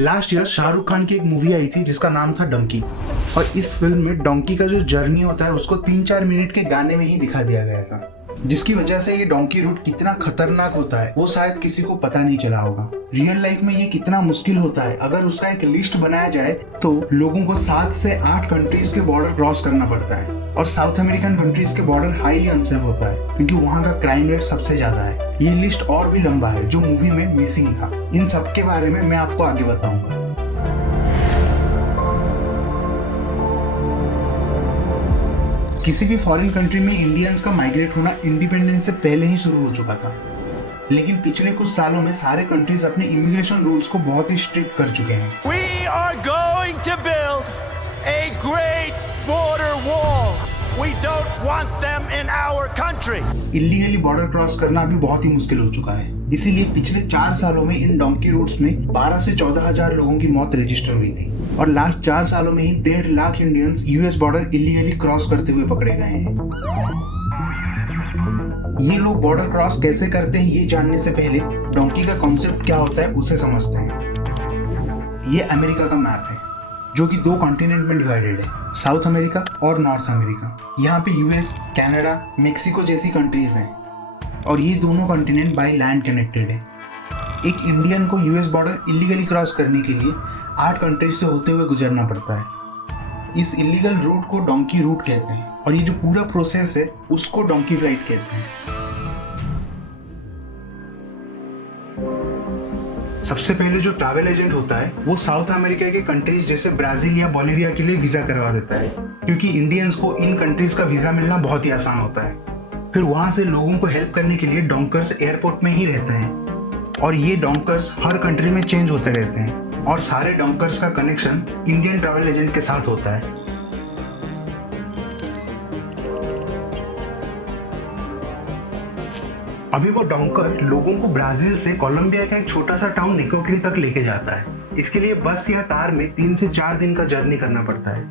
Last year Shahrukh Khan की एक movie आई थी जिसका नाम था डंकी, और इस फिल्म में डोंकी का जो जर्नी होता है उसको 3-4 मिनट के गाने में ही दिखा दिया गया था, जिसकी वजह से ये डोंकी रूट कितना खतरनाक होता है वो शायद किसी को पता नहीं चला होगा। रियल लाइफ में ये कितना मुश्किल होता है, अगर उसका एक लिस्ट बनाया जाए तो लोगों को 7 से 8 कंट्रीज के बॉर्डर क्रॉस करना पड़ता है, और साउथ अमेरिकन कंट्रीज के बॉर्डर हाईली अनसेफ होता है क्योंकि वहाँ का क्राइम रेट सबसे ज्यादा है। ये लिस्ट और भी लंबा है जो मूवी में मिसिंग था। इन सब के बारे में मैं आपको आगे बताऊंगा। किसी भी फॉरेन कंट्री में इंडियंस का माइग्रेट होना इंडिपेंडेंस से पहले ही शुरू हो चुका था, लेकिन पिछले कुछ सालों में सारे कंट्रीज अपने इमिग्रेशन रूल्स को बहुत ही स्ट्रिक्ट कर चुके हैं। We are going to build a great border wall. We don't want them in our country. Illegally border cross करना अभी बहुत ही मुश्किल हो चुका है, इसीलिए पिछले 4 सालों में इन डोंकी रूट्स में 12 से 14 हजार लोगों की मौत रजिस्टर हुई थी, और लास्ट 4 सालों में ही 1.5 lakh Indians US border illegally cross करते हुए पकड़े गए हैं। ये लोग बॉर्डर क्रॉस कैसे करते हैं ये जानने से पहले डोंकी का कॉन्सेप्ट क्या होता है उसे समझते हैं। ये अमेरिका का मैप है जो कि 2 कॉन्टिनेंट में डिवाइडेड है, साउथ अमेरिका और नॉर्थ अमेरिका। यहाँ पे यूएस, कनाडा, मेक्सिको जैसी कंट्रीज हैं, और ये दोनों कॉन्टिनेंट बाय लैंड कनेक्टेड है। एक इंडियन को यूएस बॉर्डर इलीगली क्रॉस करने के लिए 8 कंट्रीज से होते हुए गुजरना पड़ता है। इस इलीगल रूट को डोंकी रूट कहते हैं, और ये जो पूरा प्रोसेस है उसको डोंकी फ्लाइट कहते हैं। सबसे पहले जो ट्रैवल एजेंट होता है वो साउथ अमेरिका के कंट्रीज जैसे ब्राजील या बोलिविया के लिए वीजा करवा देता है, क्योंकि इंडियंस को इन कंट्रीज का वीजा मिलना बहुत ही आसान होता है। फिर वहां से लोगों को हेल्प करने के लिए डोंकर्स एयरपोर्ट में ही रहते हैं, और ये डोंकर्स हर कंट्री में चेंज होते रहते हैं, और सारे डोंकर्स का कनेक्शन इंडियन ट्रैवल एजेंट के साथ होता है। अभी वो डोंकर लोगों को ब्राजील से कोलंबिया का एक छोटा सा टाउन निकोक्ली तक लेके जाता है। इसके लिए बस या कार में 3 से 4 दिन का जर्नी करना पड़ता है।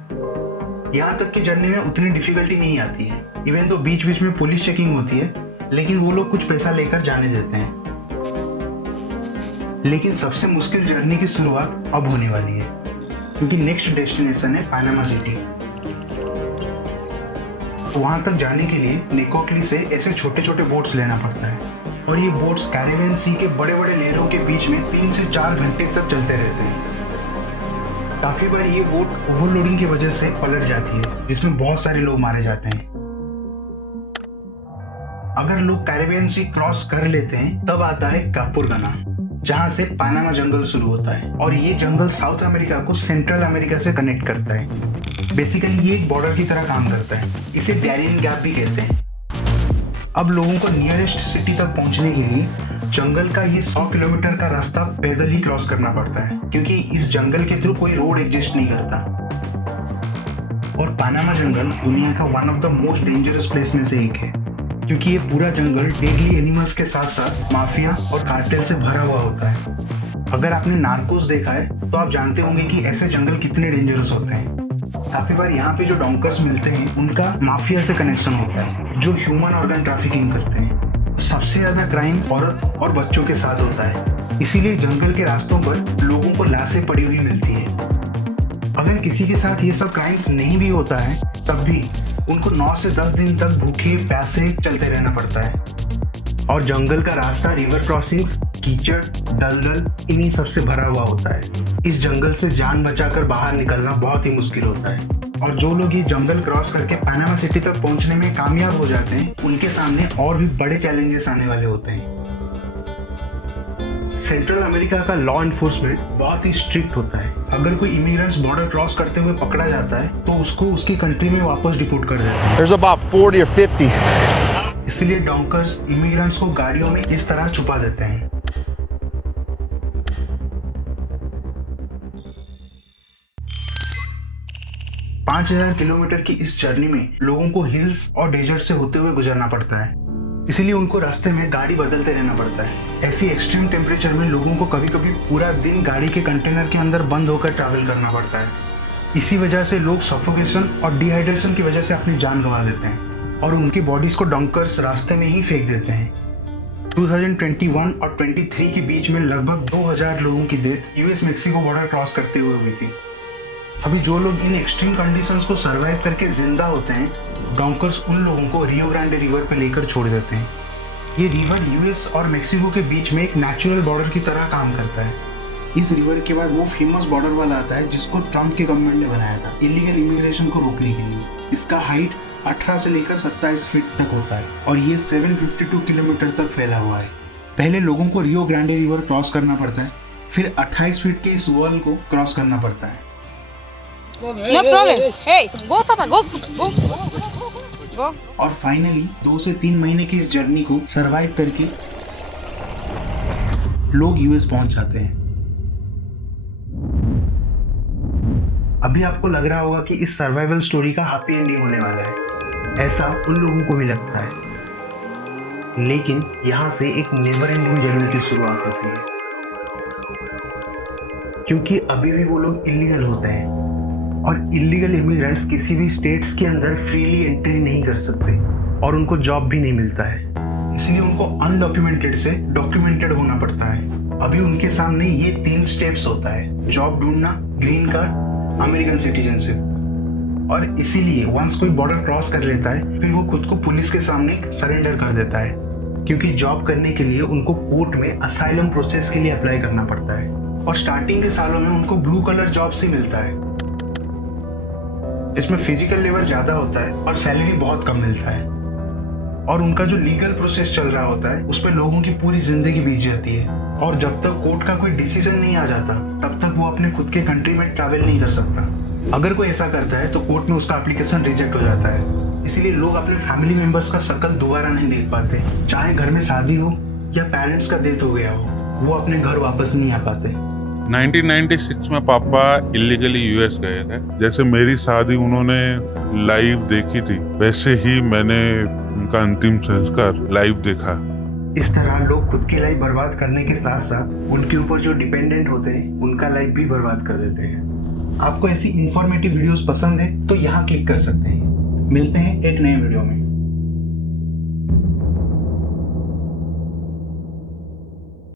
यहाँ तक की जर्नी में उतनी डिफिकल्टी नहीं आती है, इवन तो बीच बीच में पुलिस चेकिंग होती है, लेकिन वो लोग कुछ पैसा लेकर जाने देते हैं। लेकिन सबसे मुश्किल जर्नी की शुरुआत अब होने वाली है, क्योंकि नेक्स्ट डेस्टिनेशन है पनामा सिटी। वहां तक जाने के लिए निकोक्ली से ऐसे छोटे छोटे बोट्स लेना पड़ता है, और ये बोट्स कैरिबियन सी के बड़े बड़े लहरों के बीच में 3 से 4 घंटे तक चलते रहते हैं। काफी बार ये बोट ओवरलोडिंग की वजह से पलट जाती है, जिसमें बहुत सारे लोग मारे जाते हैं। अगर लोग कैरिबियन सी क्रॉस कर लेते हैं तब आता है कापुरगाना, जहां से पनामा जंगल शुरू होता है, और ये जंगल साउथ अमेरिका को सेंट्रल अमेरिका से कनेक्ट करता है। बेसिकली ये एक बॉर्डर की तरह काम करता है। इसे डैरियन गैप भी कहते हैं। अब लोगों को नियरेस्ट सिटी तक पहुंचने के लिए जंगल का ये 100 किलोमीटर का रास्ता पैदल ही क्रॉस करना पड़ता है, क्योंकि इस जंगल के थ्रू कोई रोड एग्जिस्ट नहीं करता। और पनामा जंगल दुनिया का one of the most dangerous place में से एक है, क्योंकि ये पूरा जंगल डेडली एनिमल्स के साथ साथ माफिया और कार्टेल से भरा हुआ होता है। अगर आपने नार्कोस देखा है तो आप जानते होंगे कि ऐसे जंगल कितने डेंजरस होते हैं। काफी बार यहाँ पे जो डोंकर्स मिलते हैं उनका माफिया से कनेक्शन होता है, जो ह्यूमन ऑर्गन ट्रैफिकिंग करते हैं। सबसे ज्यादा क्राइम औरत और बच्चों के साथ होता है, इसीलिए जंगल के रास्तों पर लोगों को लाशें पड़ी हुई मिलती है। अगर किसी के साथ ये सब क्राइम्स नहीं भी होता है तब भी उनको 9 से 10 दिन तक भूखे प्यासे चलते रहना पड़ता है, और जंगल का रास्ता रिवर क्रॉसिंग्स, कीचड़, दलदल इन्हीं सबसे भरा हुआ होता है। इस जंगल से जान बचाकर बाहर निकलना बहुत ही मुश्किल होता है, और जो लोग ये जंगल क्रॉस करके पनामा सिटी तक पहुंचने में कामयाब हो जाते हैं उनके सामने और भी बड़े चैलेंजेस आने वाले होते हैं। सेंट्रल अमेरिका का लॉ एनफोर्समेंट बहुत ही स्ट्रिक्ट होता है। अगर कोई इमिग्रेंट्स बॉर्डर क्रॉस करते हुए पकड़ा जाता है तो उसको उसकी कंट्री में वापस डिपोर्ट कर देते हैं। There's about 40 or 50. इसलिए डोंकर्स इमिग्रेंट्स को गाड़ियों में इस तरह छुपा देते हैं। पांच 5000 किलोमीटर की इस जर्नी में लोगों को हिल्स और डेजर्ट से होते हुए गुजरना पड़ता है, इसीलिए उनको रास्ते में गाड़ी बदलते रहना पड़ता है। ऐसी एक्सट्रीम टेम्परेचर में लोगों को कभी कभी पूरा दिन गाड़ी के कंटेनर के अंदर बंद होकर ट्रैवल करना पड़ता है। इसी वजह से लोग सफोकेशन और डिहाइड्रेशन की वजह से अपनी जान गंवा देते हैं, और उनकी बॉडीज को डोंकर्स रास्ते में ही फेंक देते हैं। 2021 और 23 के बीच में लगभग 2000 लोगों की death US Mexico border cross करते हुए हुई थी। अभी जो लोग इन एक्सट्रीम कंडीशंस को सरवाइव करके जिंदा होते हैं, ब्रोंकर्स उन लोगों को रियो ग्रांडे रिवर पे लेकर छोड़ देते हैं। ये रिवर यूएस और मेक्सिको के बीच में एक नेचुरल बॉर्डर की तरह काम करता है। इस रिवर के बाद वो फेमस बॉर्डर वाला आता है जिसको ट्रम्प के गवर्नमेंट ने बनाया था इलीगल इमिग्रेशन को रोकने के लिए। इसका हाइट 18 से लेकर 27 फीट तक होता है और ये 752 किलोमीटर तक फैला हुआ है। पहले लोगों को रियो ग्रांडे रिवर क्रॉस करना पड़ता है, फिर 28 फीट के इस वॉल को क्रॉस करना पड़ता है। No problem. Hey, go, Papa. Go. Go. और फाइनली 2 से 3 महीने की इस जर्नी को सरवाइव करके लोग यूएस पहुंच जाते हैं। अभी आपको लग रहा होगा कि इस सर्वाइवल स्टोरी का हैप्पी एंडिंग होने वाला है, ऐसा उन लोगों को भी लगता है। लेकिन यहाँ से एक नेवर एंडिंग जर्नी की शुरुआत होती है, क्योंकि अभी भी वो लोग इलीगल होते हैं और इलीगल इमिग्रेंट्स किसी भी स्टेट्स के अंदर फ्रीली एंट्री नहीं कर सकते और उनको जॉब भी नहीं मिलता है, इसलिए उनको अनडॉक्यूमेंटेड से डॉक्यूमेंटेड होना पड़ता है। अभी उनके सामने ये 3 स्टेप्स होता है: जॉब ढूंढना, ग्रीन कार्ड, अमेरिकन सिटीजनशिप। और इसीलिए वंस कोई बॉर्डर क्रॉस कर लेता है फिर वो खुद को पुलिस के सामने सरेंडर कर देता है, क्योंकि जॉब करने के लिए उनको कोर्ट में असाइलम प्रोसेस के लिए अप्लाई करना पड़ता है और स्टार्टिंग के सालों में उनको ब्लू कलर जॉब से मिलता है। इसमें फिजिकल लेबर ज्यादा होता है और सैलरी बहुत कम मिलता है और उनका जो लीगल प्रोसेस चल रहा होता है उस पर लोगों की पूरी जिंदगी बीत जाती है और जब तक कोर्ट का कोई डिसीजन नहीं आ जाता तब तक वो अपने खुद के कंट्री में ट्रैवल नहीं कर सकता। अगर कोई ऐसा करता है तो कोर्ट में उसका एप्लीकेशन रिजेक्ट हो जाता है, इसीलिए लोग अपने फैमिली मेंबर्स का सर्कल दोबारा नहीं देख पाते। चाहे घर में शादी हो या पेरेंट्स का डेथ हो गया हो, वो अपने घर वापस नहीं आ पाते। 1996 में पापा इलीगली यूएस गए थे। जैसे मेरी शादी उन्होंने लाइव देखी थी, वैसे ही मैंने उनका अंतिम संस्कार लाइव देखा। इस तरह लोग खुद की लाइफ बर्बाद करने के साथ साथ उनके ऊपर जो डिपेंडेंट होते हैं उनका लाइफ भी बर्बाद कर देते हैं। आपको ऐसी इंफॉर्मेटिव वीडियोस पसंद है तो यहाँ क्लिक कर सकते हैं। मिलते हैं एक नए वीडियो में।